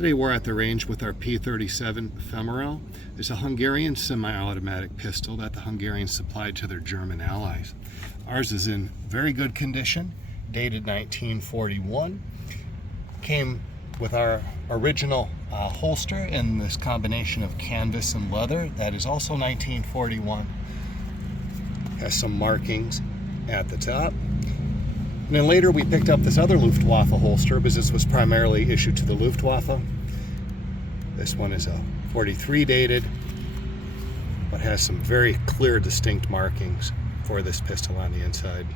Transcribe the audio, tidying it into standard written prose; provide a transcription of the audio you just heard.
Today we're at the range with our P37 Femoral. It's a Hungarian semi-automatic pistol that the Hungarians supplied to their German allies. Ours is in very good condition, dated 1941. Came with our original holster in this combination of canvas and leather. That is also 1941. Has some markings at the top. And then later we picked up this other Luftwaffe holster because this was primarily issued to the Luftwaffe. This one is a 43 dated, but has some very clear, distinct markings for this pistol on the inside.